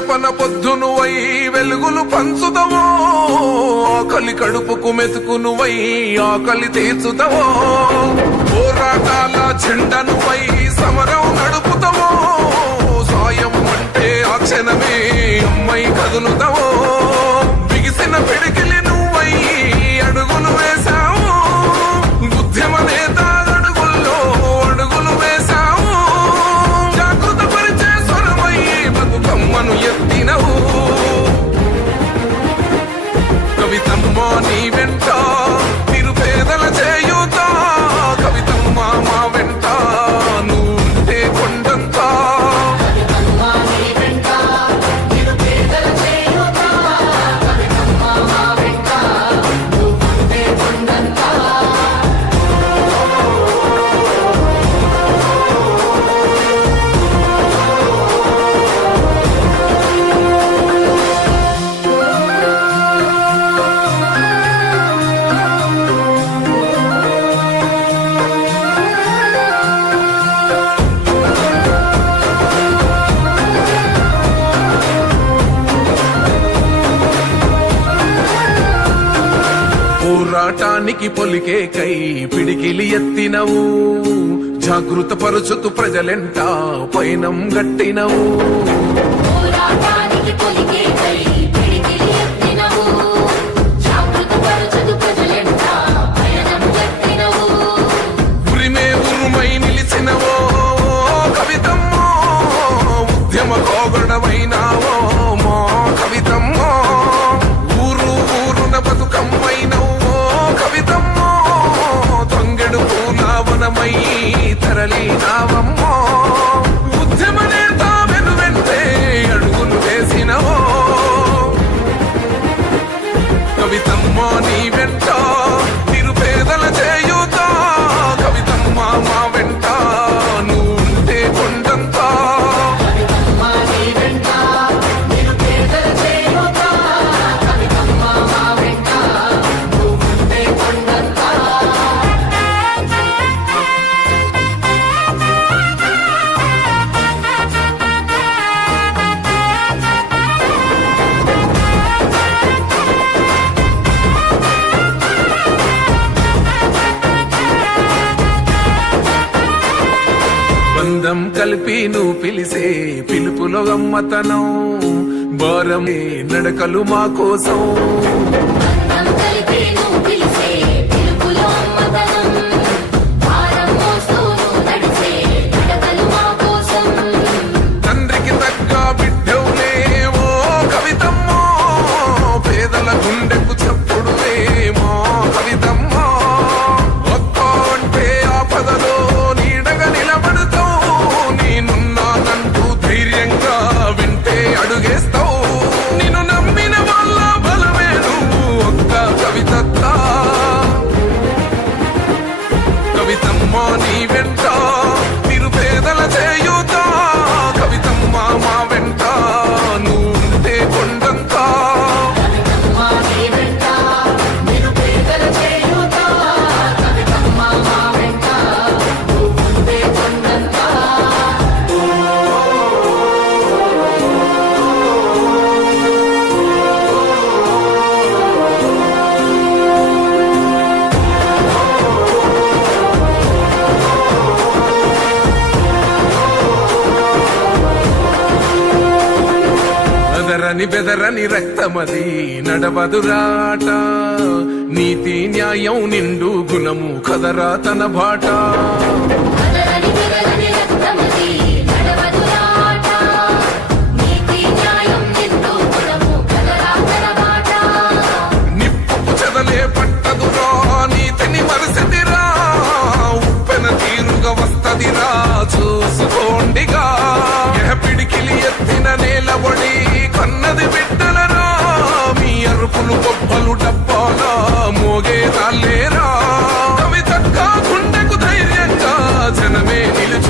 గడపన పొద్దునువై వెలుగులు పంచుతవో, ఆకలి కడుపుకు మెతుకునువై ఆకలి తీర్చుతవో, పోరాటాల చెండనువై సమరం నడుపుతవో, సాయం అంటే ఆ క్షణమే అమ్మై కదులుతవో, బిగిసిన పిడికిలి నువ్వై అడుగులు వేశావు, ఉద్యమ నేత అడుగుల్లో అడుగులు వేశావు, జాగృత పరిచే స్వరమై బతుకమ్మను ఎత్తినవు. కవితమ్మ నీ వెంట నిరుపేదల చేయూత, కవితమ్మ మా వెంట నువ్వుంటే కొండంతా. పోరాటానికి పొలికే కై పిడికిలి ఎత్తినవు, జాగృత పరుచుతూ ప్రజలెంట పైనం గట్టినవు. ఉరిమే ఉరుమై నిలిచినవో కవితమ్మో, ఉద్యమ కోగడమైనావో మా కవితమ్మో, ఊరు ఊరున బతుకమ్మైనవు కవితమ్మో, తంగెడు పూలవనమై తరలినావమ్మో, ఉద్యమ నేత వెనువెంటే అడుగులు వేసినవో. కవితమ్మ నీ వెంట నిరుపేదల చేయూత, కవితమ్మ మా వెంట నువ్వుంటే కొండంతా. బంధం కలిపి నువ్వు పిలిసే పిలుపులో గమ్మతనం, భారం నడకలు మా కోసం. తండ్రికి తగ్గ బిడ్డవులేమో కవితమ్మో, పేదల గుండెకు చప్పుడులేమో కవితమ్మో, ఒక్క అంటే ఆపదలో నీడగా నిలబడుతావు, నేనున్నానంటూ ధైర్యంగా వింటే అడుగేస్తావు, నిన్ను నమ్మిన వాళ్ళ బలమే నువ్వు ఒక్క కవితత్త. కవితమ్మ నీ వెంట నిరుపేదల చేయూత, కవితమ్మ మా వెంట నువ్వుంటే కొండంతా. బెదరని రక్తమది నడవదురాట, నీతి న్యాయం నిండు గుణము కదరా తన బాట. నిప్పుకు చెదలే పట్టదురా నీతిని మరసిదిరా, ఉప్పెన తీరుగా వస్తదిరా చూసుకోండిగా. పిడికిలి ఎత్తిన నేలబడి కన్నది బిడ్డలరా, మీ అరుపులు గొప్పలు డబ్బాలా మోగే రాలేరా. కవితక్క గుండెకు ధైర్యంగా జనమే నిలుచు